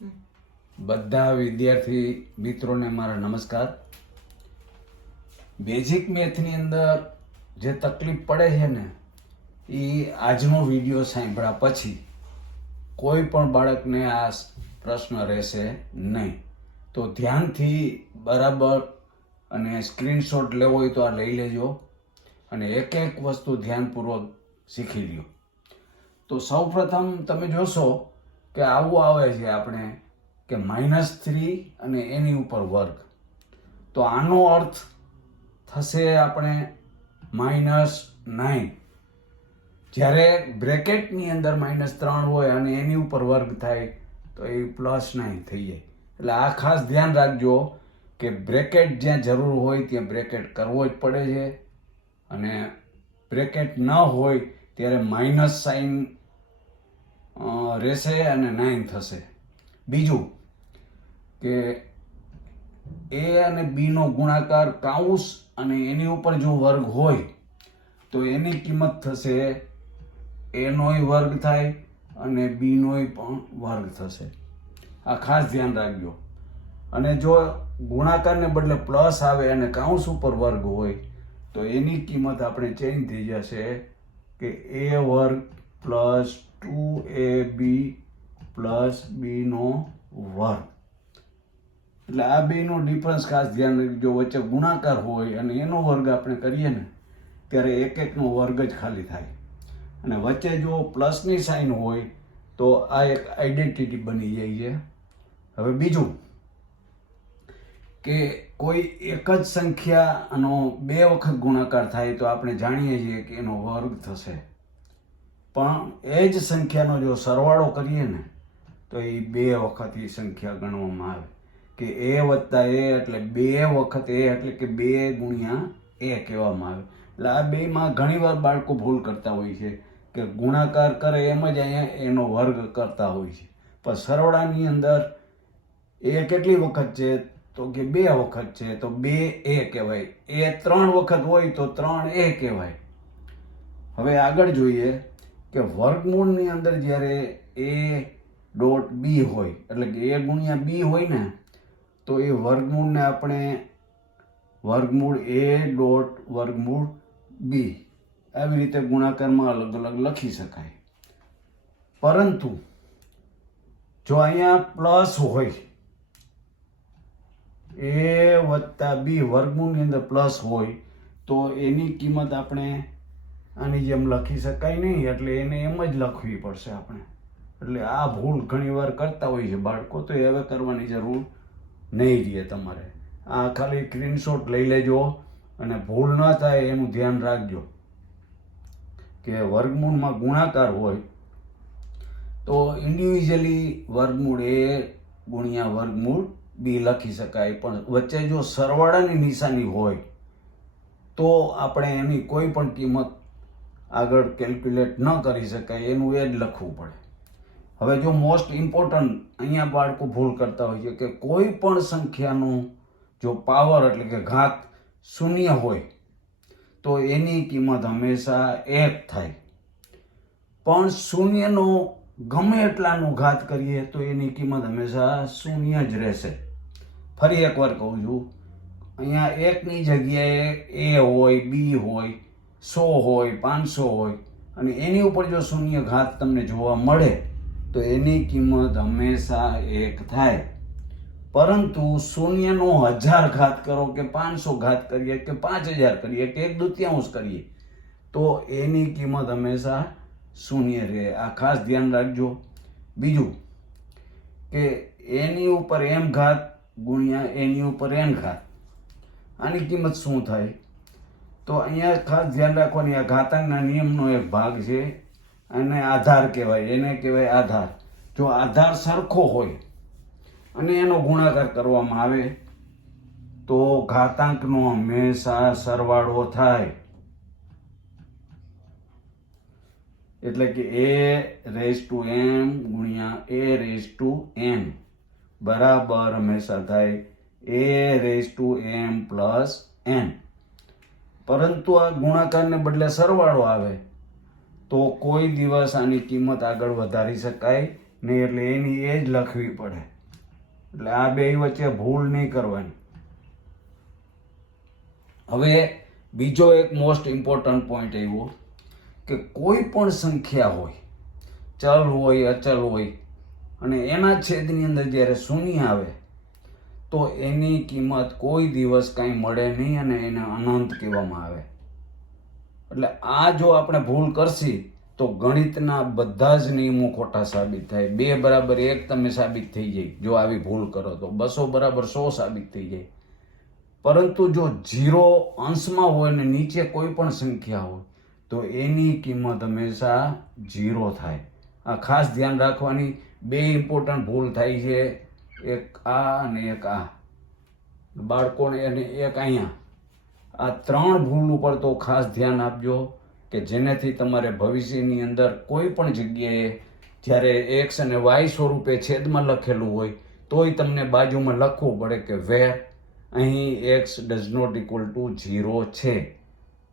બધા વિદ્યાર્થી મિત્રોને મારા નમસ્કાર. બેઝિક મેથની અંદર જે તકલીફ પડે છે ને એ આજનો વિડીયો સાંભળ્યા પછી કોઈ પણ બાળકને આ પ્રશ્ન રહેશે નહીં. તો ધ્યાનથી બરાબર અને સ્ક્રીનશોટ લેવો હોય તો આ લઈ લેજો અને એક એક વસ્તુ ધ્યાનપૂર્વક શીખી લ્યો. તો સૌપ્રથમ તમે જોશો કે આવું આવે છે આપણે કે -3 અને એની ઉપર વર્ગ. તો આનો અર્થ થશે આપણે -9. જ્યારે બ્રેકેટની અંદર -3 હોય અને એની ઉપર વર્ગ થાય તો એ +9 થઈ જાય. એટલે આ ખાસ ધ્યાન રાખજો કે બ્રેકેટ જ્યાં જરૂર હોય ત્યાં બ્રેકેટ કરવો જ પડે છે અને બ્રેકેટ ન હોય ત્યારે માઇનસ સાઇન રહેશે અને 9 થશે. બીજું કે એ અને બી નો ગુણાકાર કાઉસ અને એની ઉપર જો વર્ગ હોય તો એની કિંમત થશે એ નોય વર્ગ થાય અને બી નોય પણ વર્ગ થશે. આ ખાસ ધ્યાન રાખજો. અને જો ગુણાકારને બદલે પ્લસ આવે અને કાઉસ ઉપર વર્ગ હોય તો એની કિંમત આપણે ચેન્જ થઈ જશે કે એ વર્ગ પ્લસ 2ab પ્લસ બી નો વર્ગ. એટલે આ બેનો ડિફરન્સ ખાસ ધ્યાન રાખજો. વચ્ચે ગુણાકાર હોય અને એનો વર્ગ આપણે કરીએ ને ત્યારે એક એકનો વર્ગ જ ખાલી થાય અને વચ્ચે જો પ્લસની સાઇન હોય તો આ એક આઈડેન્ટિટી બની જાય છે. હવે બીજું કે કોઈ એક જ સંખ્યાનો 2 વખત ગુણાકાર થાય તો આપણે જાણીએ છીએ કે એનો વર્ગ થશે. પણ એ જ સંખ્યાનો જો સરવાળો કરીએ ને તો એ 2 વખત એ સંખ્યા ગણવામાં આવે કે a વત્તા a એટલે 2 વખત a એટલે કે 2 ગુણ્યા a કહેવામાં આવે. એટલે આ બેમાં ઘણીવાર બાળકો ભૂલ કરતા હોય છે કે ગુણાકાર કરે એમ જ અહીંયા એનો વર્ગ કરતા હોય છે. પણ સરવાળાની અંદર એ કેટલી વખત છે તો કે 2 વખત છે તો 2a કહેવાય. એ 3 વખત હોય તો 3a કહેવાય. હવે આગળ જોઈએ કે વર્ગમૂળની અંદર જ્યારે a ડોટ બી હોય એટલે કે a ગુણ્યા b હોય ને તો એ વર્ગમૂળને આપણે વર્ગમૂળ a ડોટ વર્ગમૂળ b આવી રીતે ગુણાકારમાં અલગ અલગ લખી શકાય. પરંતુ જો અહીંયા પ્લસ હોય a વત્તા b વર્ગમૂળની અંદર પ્લસ હોય તો એની કિંમત આપણે આની જેમ લખી શકાય નહીં. એટલે એને એમ જ લખવી પડશે આપણે. એટલે આ ભૂલ ઘણીવાર કરતા હોય છે બાળકો. તો એ હવે કરવાની જરૂર નહીં રહે તમારે. આ ખાલી સ્ક્રીનશોટ લઈ લેજો અને ભૂલ ન થાય એનું ધ્યાન રાખજો કે વર્ગમૂળમાં ગુણાકાર હોય તો ઇન્ડિવિજ્યુઅલી વર્ગમૂળ a ગુણ્યા વર્ગમૂળ b લખી શકાય. પણ વચ્ચે જો સરવાળાની નિશાની હોય તો આપણે એની કોઈ પણ કિંમત આગળ કેલ્ક્યુલેટ ન કરી શકાય. એનું એ જ લખવું પડે. હવે જો મોસ્ટ ઇમ્પોર્ટન્ટ અહીંયા બાળકો ભૂલ કરતા હોય છે કે કોઈ પણ સંખ્યાનો જો પાવર એટલે કે ઘાત 0 હોય તો એની કિંમત હંમેશા 1 થાય. પણ 0નો ગમે એટલાનો ઘાત કરીએ તો એની કિંમત હંમેશા 0 જ રહેશે. ફરી એકવાર કહું છું, અહીંયા 1ની જગ્યાએ a હોય, b હોય, 100 હોય, 500 હોય અને એની ઉપર જો 0 ઘાત તમને જોવા મળે તો એની કિંમત હંમેશા 1 થાય. પરંતુ 0નો 1000 ઘાત કરો કે 500 ઘાત કરીએ કે 5000 કરીએ કે 1/2 કરીએ તો એની કિંમત હંમેશા 0 રહે. આ ખાસ ધ્યાન રાખજો. બીજું કે એની ઉપર m ઘાત ગુણ્યા એની ઉપર n ઘાત આની કિંમત શું થાય તો અહીંયા ખાસ ધ્યાન રાખવાની આ ઘાતાંકના નિયમનો એક ભાગ છે. એને આધાર કહેવાય. એને કહેવાય આધાર. જો આધાર સરખો હોય અને એનો ગુણાકાર કરવામાં આવે તો ઘાતાંકનો હંમેશા સરવાળો થાય. એટલે કે a⁻m ગુણ્યા a⁻n બરાબર હંમેશા થાય a⁻m પ્લસ n. પરંતુ આ ગુણાકારને બદલે સરવાળો આવે તો કોઈ દિવસ આની કિંમત આગળ વધારી શકાય નહીં, એટલે એની એ જ લખવી પડે. એટલે આ બે વચ્ચે ભૂલ નહીં કરવાની. હવે બીજો એક મોસ્ટ ઇમ્પોર્ટન્ટ પોઈન્ટ આવ્યો કે કોઈ પણ સંખ્યા હોય, ચલ હોય અચલ હોય, અને એના છેદની અંદર જ્યારે શૂન્ય આવે તો એની કિંમત કોઈ દિવસ કાંઈ મળે નહીં અને એને અનંત કહેવામાં આવે. એટલે આ જો આપણે ભૂલ કરશી તો ગણિતના બધા જ નિયમો ખોટા સાબિત થાય. 2 બરાબર 1 તમે સાબિત થઈ જાય જો આવી ભૂલ કરો તો. 200 બરાબર 100 સાબિત થઈ જાય. પરંતુ જો 0 અંશમાં હોય ને નીચે કોઈ પણ સંખ્યા હોય તો એની કિંમત હંમેશા 0 થાય. આ ખાસ ધ્યાન રાખવાની. 2 ઇમ્પોર્ટન્ટ ભૂલ થાય છે, એક આ અને એક આ બાળકોને, અને એક અહીંયા. આ 3 ભૂલ ઉપર તો ખાસ ધ્યાન આપજો કે જેનાથી તમારે ભવિષ્યની અંદર કોઈ પણ જગ્યાએ જ્યારે એક્સ અને વાય સ્વરૂપે છેદમાં લખેલું હોય તોય તમને બાજુમાં લખવું પડે કે વેર અહીં x does not equal to 0 છે.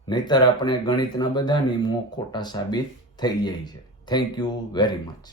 નહીતર આપણે ગણિતના બધા નિયમો ખોટા સાબિત થઈ જાય છે. Thank you very much.